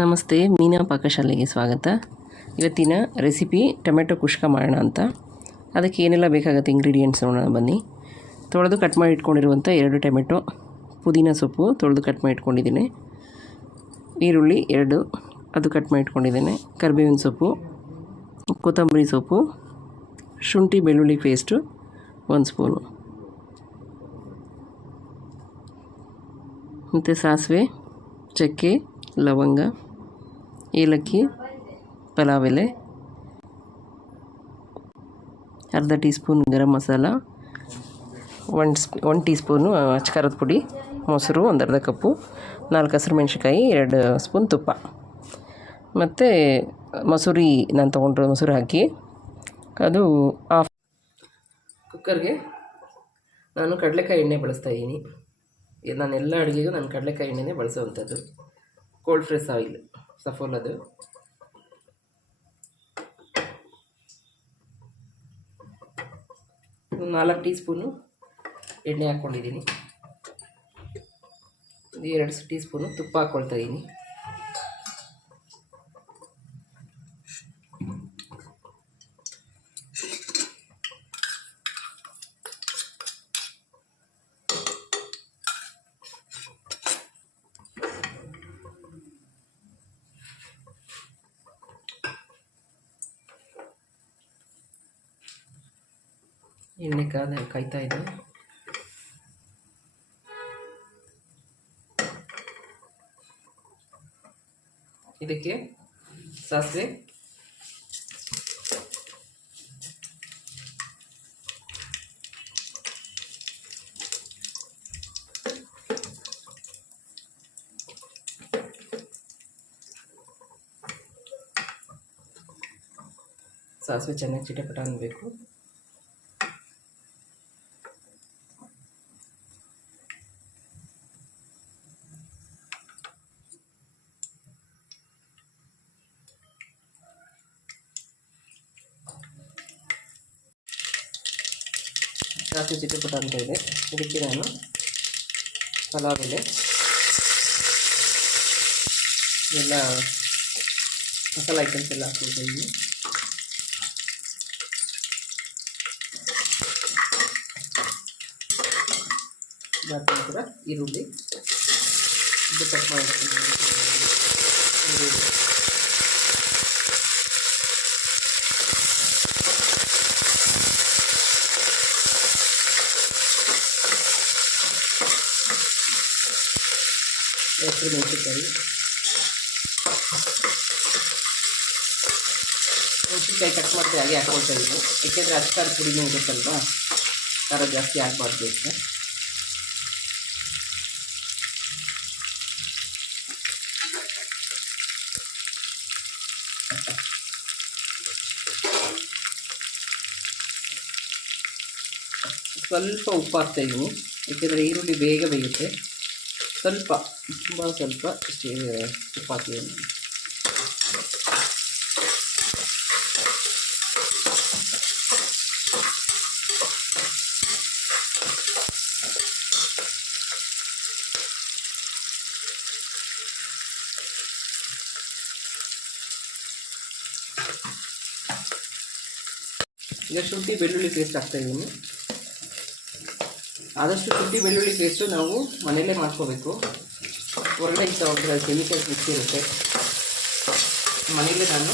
ನಮಸ್ತೆ, ಮೀನಾ ಪಾಕಶಾಲೆಗೆ ಸ್ವಾಗತ. ಇವತ್ತಿನ ರೆಸಿಪಿ ಟೊಮೆಟೊ ಕುಷ್ಕ ಮಾಡೋಣ ಅಂತ. ಅದಕ್ಕೆ ಏನೆಲ್ಲ ಬೇಕಾಗುತ್ತೆ ಇಂಗ್ರೀಡಿಯೆಂಟ್ಸ್ ನೋಡೋಣ ಬನ್ನಿ. ತೊಳೆದು ಕಟ್ ಮಾಡಿ ಇಟ್ಕೊಂಡಿರುವಂಥ 2 ಟೊಮೆಟೊ, ಪುದೀನ ಸೊಪ್ಪು ತೊಳೆದು ಕಟ್ ಮಾಡಿ ಇಟ್ಕೊಂಡಿದ್ದೀನಿ, ಈರುಳ್ಳಿ 2 ಅದು ಕಟ್ ಮಾಡಿ ಇಟ್ಕೊಂಡಿದ್ದೇನೆ, ಕರಿಬೇವಿನ ಸೊಪ್ಪು, ಕೊತ್ತಂಬರಿ ಸೊಪ್ಪು, ಶುಂಠಿ ಬೆಳ್ಳುಳ್ಳಿ ಪೇಸ್ಟು 1 ಸ್ಪೂನು, ಮತ್ತು ಸಾಸಿವೆ, ಚಕ್ಕೆ, ಲವಂಗ, ಏಲಕ್ಕಿ, ಪಲಾವ್ ಎಲೆ, ಅರ್ಧ tea spoon garam masala, 1 tea spoon ಅಚ್ಕಾರದ ಪುಡಿ, ಮೊಸರು 1 ಅರ್ಧ ಕಪ್ಪು, 4 ಹಸಿರುಮೆಣ್ಸಿಕಾಯಿ, 2 ಸ್ಪೂನ್ ತುಪ್ಪ, ಮತ್ತು ಮೊಸರು ನಾನು ತೊಗೊಂಡಿರೋ ಮೊಸರು ಹಾಕಿ ಅದು ಆಫ್. ಕುಕ್ಕರ್ಗೆ ನಾನು ಕಡಲೆಕಾಯಿ ಎಣ್ಣೆ ಬಳಸ್ತಾಯಿದ್ದೀನಿ. ನಾನು ಎಲ್ಲ ಅಡುಗೆಗೂ ನಾನು ಕಡಲೆಕಾಯಿ ಎಣ್ಣೆನೇ ಬಳಸೋವಂಥದ್ದು. ಕೋಲ್ಡ್ ಫ್ರೆಸ್ ಆಯಿಲ್ ಸಫೋಲದು. ಒಂದು 4 ಟೀ ಸ್ಪೂನು ಎಣ್ಣೆ ಹಾಕ್ಕೊಂಡಿದ್ದೀನಿ, 2 ಟೀ ಸ್ಪೂನು ತುಪ್ಪ ಹಾಕ್ಕೊಳ್ತಾ ಇದ್ದೀನಿ. ಎಣ್ಣೆ ಕಾಯ್ತಾ ಇದೆ. ಇದಕ್ಕೆ ಸಾಸಿವೆ, ಚೆನ್ನಾಗಿ ಚಿಟಪಟ ಅನ್ನಬೇಕು. ಸಾಸಿವೆ ಚಿಟಪಟ ಅಂತ ಇದೆ. ಇದಕ್ಕೆ ನಾನು ಪಲಾವ್ ಎಲೆ ಎಲ್ಲ ಮಸಾಲ ಐಟಮ್ಸ್ ಎಲ್ಲ ಹಾಕ್ಕೊಳ್ತಾ ಇದ್ದೀನಿ. ಇದಾದ ನಂತರ ಈರುಳ್ಳಿ ಇದು ಕಟ್ ಮಾಡಿ ಮೆಣಸಿನ್ಕಾಯಿ ಕಟ್ ಮಾಡಿ ಹಾಗೆ ಹಾಕ್ಕೊಳ್ತಾ ಇದ್ದೀನಿ. ಏಕೆಂದರೆ ಅಚ್ಕಾರದ ಪುಡಿನೂ ಇರುತ್ತಲ್ವ, ಖಾರ ಜಾಸ್ತಿ ಆಗಬಾರ್ದು ಅಂತ. ಸ್ವಲ್ಪ ಉಪ್ಪು ಹಾಕ್ತಾಯಿದ್ದೀನಿ, ಏಕೆಂದರೆ ಈರುಳ್ಳಿ ಬೇಗ ಬೇಯುತ್ತೆ. ಸ್ವಲ್ಪ ತುಂಬ ಸ್ವಲ್ಪ ಉಪ್ಪು ಹಾಕ್ತೀನಿ. ಈಗ ಶುಂಠಿ ಬೆಳ್ಳುಳ್ಳಿ ಪೇಸ್ಟ್ ಹಾಕ್ತಾಯಿದ್ದೀನಿ. ಆದಷ್ಟು ಶುಂಠಿ ಬೆಳ್ಳುಳ್ಳಿ ಪೇಸ್ಟು ನಾವು ಮನೆಯಲ್ಲೇ ಮಾಡ್ಕೋಬೇಕು. ಹೊರಗಡೆ ತಗೊಂಡ್ರೆ ಕೆಮಿಕಲ್ಸ್ ಮಿಕ್ಸ್ ಇರುತ್ತೆ. ಮನೆಯಲ್ಲೇ ನಾನು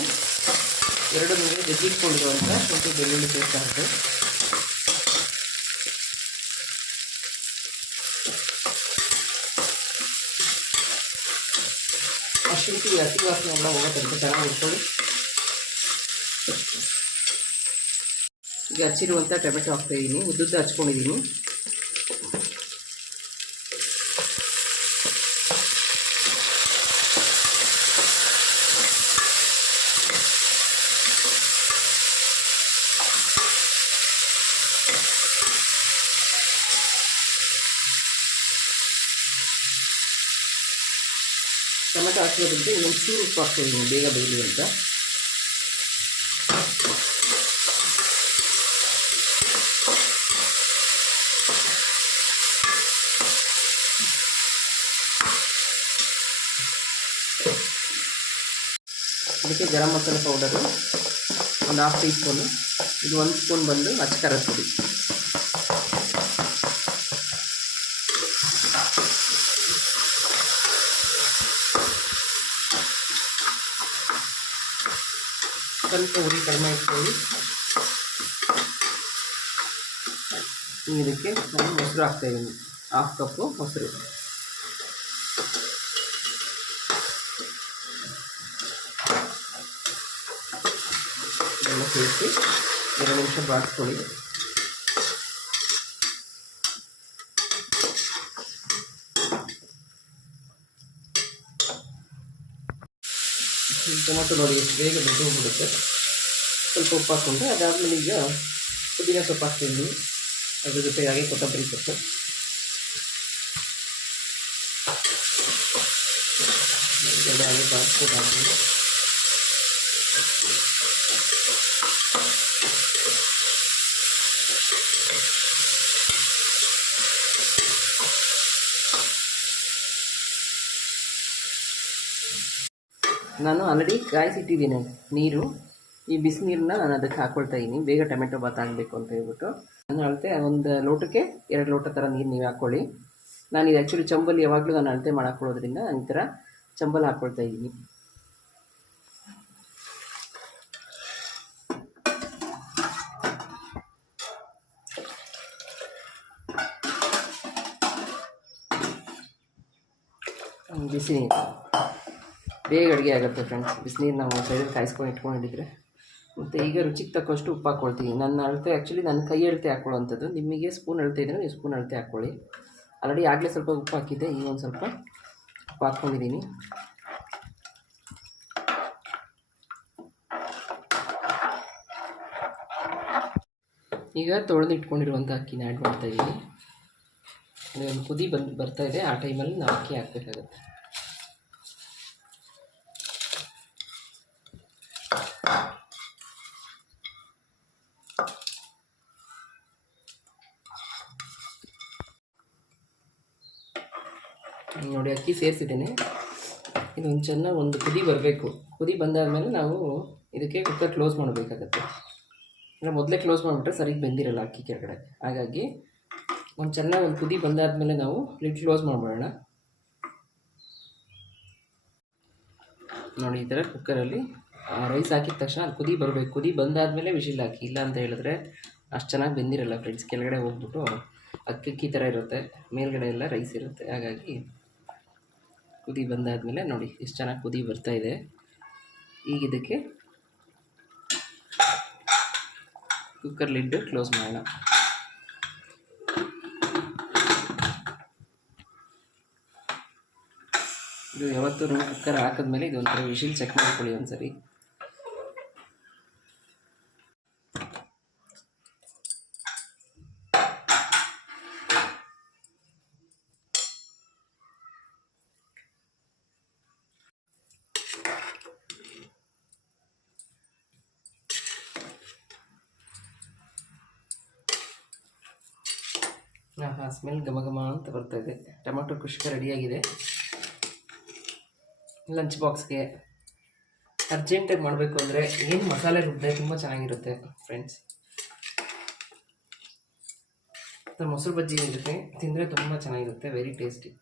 2 ಮೇಲೆ ಜಜ್ಜಿಟ್ಕೊಂಡಿರುವಂಥ ಶುಂಠಿ ಬೆಳ್ಳುಳ್ಳಿ ಪೇಸ್ಟ್ ಹಾಕಿದೆ. ಆ ಶುಂಠಿ ಹಸಿ ವಾಸನೆ ಎಲ್ಲ ಹೋಗುತ್ತೆ ಅಂತ ಚೆನ್ನಾಗಿ ಇಟ್ಕೊಳ್ಳಿ. ಈಗ ಹಚ್ಚಿರುವಂಥ ಟೊಮೆಟೊ ಹಾಕ್ತಾಯಿದ್ದೀನಿ, ಉದ್ದುದ್ದು ಹಚ್ಕೊಂಡಿದ್ದೀನಿ. ಟೊಮೆಟೊ ಹಾಕಿರೋದ್ರಿಂದ ಇನ್ನೊಂದು ಚೂರು ಉಪ್ಪು ಹಾಕ್ತಾಯಿದ್ದೀನಿ ಬೇಗ ಬೇಯಲಿ ಅಂತ. ಅದಕ್ಕೆ ಗರಂ ಮಸಾಲೆ ಪೌಡರು ಒಂದು 1/2 ಟೀ ಸ್ಪೂನು, ಇದು 1 ಸ್ಪೂನ್ ಬಂದು ಅಚ್ಚ ಪುಡಿ. ಸ್ವಲ್ಪ ಉರಿ ಕಡಿಮೆ ಇಟ್ಕೊಳ್ಳಿ. ಇದಕ್ಕೆ ನಾನು ಮೊಸರು ಹಾಕ್ತಾಯಿದ್ದೀನಿ, 1/2 ಕಪ್ಪು ಮೊಸರು. ಎಲ್ಲ ಸೇರಿಸಿ 2 ನಿಮಿಷ ಬಾಡಿಸ್ಕೊಳ್ಳಿ. ಟೊಮೊಟೊ ನೋಡಿ ಎಷ್ಟು ಬೇಗ ಬಿಡುತ್ತೆ. ಸ್ವಲ್ಪ ಉಪ್ಪು ಹಾಕ್ಕೊಂಡು ಅದಾದಮೇಲೆ ಈಗ ಪುದೀನ ಸೊಪ್ಪು ಹಾಕ್ತೀನಿ, ಅದ್ರ ಜೊತೆಗೆ ಕೊತ್ತಂಬರಿ ಸೊಪ್ಪು. ಹಾಗೆ ಬಾಡಿಸ್ಕೊಂಡು ಹಾಕ್ತೀನಿ. ನಾನು ಆಲ್ರೆಡಿ ಕಾಯಿಸಿಟ್ಟಿದ್ದೀನಿ ನೀರು. ಈ ಬಿಸಿನೀರನ್ನ ನಾನು ಅದಕ್ಕೆ ಹಾಕ್ಕೊಳ್ತಾ ಇದ್ದೀನಿ, ಬೇಗ ಟೊಮೆಟೊ ಬಾತ್ ಆಗಬೇಕು ಅಂತ ಹೇಳ್ಬಿಟ್ಟು. ನಾನು ಅಳತೆ ಒಂದು ಲೋಟಕ್ಕೆ 2 ಲೋಟ ಥರ ನೀರು ನೀವು ಹಾಕ್ಕೊಳ್ಳಿ. ನಾನು ಇದು ಆ್ಯಕ್ಚುಲಿ ಚಂಬಲ್ಲಿ ಯಾವಾಗಲೂ ನಾನು ಅಳತೆ ಮಾಡಾಕೊಳ್ಳೋದ್ರಿಂದ ನಾನು ಈ ಥರ ಚಂಬಲ್ ಹಾಕ್ಕೊಳ್ತಾ ಇದ್ದೀನಿ. ಬಿಸಿ ನೀರು ಬೇಗ ಅಡುಗೆ ಆಗುತ್ತೆ ಫ್ರೆಂಡ್ಸ್. ಬಿಸಿನೀರು ನಾವು ಸೈಡಲ್ಲಿ ಕಾಯಿಸ್ಕೊಂಡು ಇಟ್ಕೊಂಡಿದ್ರೆ. ಮತ್ತು ಈಗ ರುಚಿಗೆ ತಕ್ಕಷ್ಟು ಉಪ್ಪು ಹಾಕ್ಕೊಳ್ತೀನಿ. ನನ್ನ ಅಳತೆ ಆ್ಯಕ್ಚುಲಿ ನನ್ನ ಕೈ ಅಳತೆ ಹಾಕ್ಕೊಳ್ಳೋವಂಥದ್ದು. ನಿಮಗೆ ಸ್ಪೂನ್ ಅಳತೆ ಇದ್ದರೆ ನೀವು ಸ್ಪೂನ್ ಅಳತೆ ಹಾಕ್ಕೊಳ್ಳಿ. ಆಲ್ರೆಡಿ ಆಗಲೇ ಸ್ವಲ್ಪ ಉಪ್ಪು ಹಾಕಿದ್ದೆ, ಈಗ ಒಂದು ಸ್ವಲ್ಪ ಉಪ್ಪು ಹಾಕ್ಕೊಂಡಿದ್ದೀನಿ. ಈಗ ತೊಳೆದು ಇಟ್ಕೊಂಡಿರುವಂಥ ಅಕ್ಕಿನ ಆ್ಯಡ್ ಮಾಡ್ತಾಯಿದ್ದೀನಿ. ಒಂದು ಕುದಿ ಬರ್ತಾಯಿದೆ, ಆ ಟೈಮಲ್ಲಿ ನಾವು ಅಕ್ಕಿ ಹಾಕಬೇಕಾಗುತ್ತೆ. ನೋಡಿ ಅಕ್ಕಿ ಸೇರಿಸಿದ್ದೇನೆ. ಇದೊಂದು ಚೆನ್ನಾಗಿ ಒಂದು ಕುದಿ ಬರಬೇಕು. ಕುದಿ ಬಂದಾದಮೇಲೆ ನಾವು ಇದಕ್ಕೆ ಕುಕ್ಕರ್ ಕ್ಲೋಸ್ ಮಾಡಬೇಕಾಗತ್ತೆ. ಅಂದರೆ ಮೊದಲೇ ಕ್ಲೋಸ್ ಮಾಡಿಬಿಟ್ರೆ ಸರಿಗೆ ಬೆಂದಿರಲ್ಲ ಅಕ್ಕಿ ಕೆಳಗಡೆ. ಹಾಗಾಗಿ ಚೆನ್ನಾಗಿ ಒಂದು ಕುದಿ ಬಂದಾದಮೇಲೆ ನಾವು ಲಿಡ್ ಕ್ಲೋಸ್ ಮಾಡಿಬಿಡೋಣ. ನೋಡಿ ಈ ಥರ ಕುಕ್ಕರಲ್ಲಿ ರೈಸ್ ಹಾಕಿದ ತಕ್ಷಣ ಅದು ಕುದಿ ಬರಬೇಕು. ಕುದಿ ಬಂದಾದಮೇಲೆ ವಿಶಿಲ್ ಹಾಕಿ, ಇಲ್ಲ ಅಂತ ಹೇಳಿದ್ರೆ ಅಷ್ಟು ಚೆನ್ನಾಗಿ ಬೆಂದಿರಲ್ಲ ಫ್ರೆಂಡ್ಸ್. ಕೆಳಗಡೆ ಹೋಗ್ಬಿಟ್ಟು ಅಕ್ಕಿ ಥರ ಇರುತ್ತೆ, ಮೇಲ್ಗಡೆ ಎಲ್ಲ ರೈಸ್ ಇರುತ್ತೆ. ಹಾಗಾಗಿ ಕುದಿ ಬಂದಾದಮೇಲೆ ನೋಡಿ ಎಷ್ಟು ಚೆನ್ನಾಗಿ ಕುದಿ ಬರ್ತಾಯಿದೆ. ಈಗ ಇದಕ್ಕೆ ಕುಕ್ಕರ್ ಲಿಡ್ ಕ್ಲೋಸ್ ಮಾಡೋಣ. ಇದು ಯಾವತ್ತೂ ಕುಕ್ಕರ್ ಹಾಕಿದ್ಮೇಲೆ ಇದು ಒಂಥರ ವಿಶಿಲ್ ಚೆಕ್ ಮಾಡ್ಕೊಳ್ಳಿ ಒಂದ್ಸರಿ. ಸ್ಮೆಲ್ ಘಮ ಘಮ ಅಂತ ಬರ್ತಾಯಿದೆ. ಟೊಮೆಟೊ ಕುಷ್ಕ ರೆಡಿಯಾಗಿದೆ. ಲಂಚ್ ಬಾಕ್ಸ್ಗೆ ಅರ್ಜೆಂಟಾಗಿ ಮಾಡಬೇಕು ಅಂದರೆ ಏನು ಮಸಾಲೆ ರುಬ್ಬಿದೆ ತುಂಬ ಚೆನ್ನಾಗಿರುತ್ತೆ ಫ್ರೆಂಡ್ಸ್. ಮೊಸರು ಬಜ್ಜಿ ಜೊತೆ ತಿಂದರೆ ತುಂಬ ಚೆನ್ನಾಗಿರುತ್ತೆ, ವೆರಿ ಟೇಸ್ಟಿ.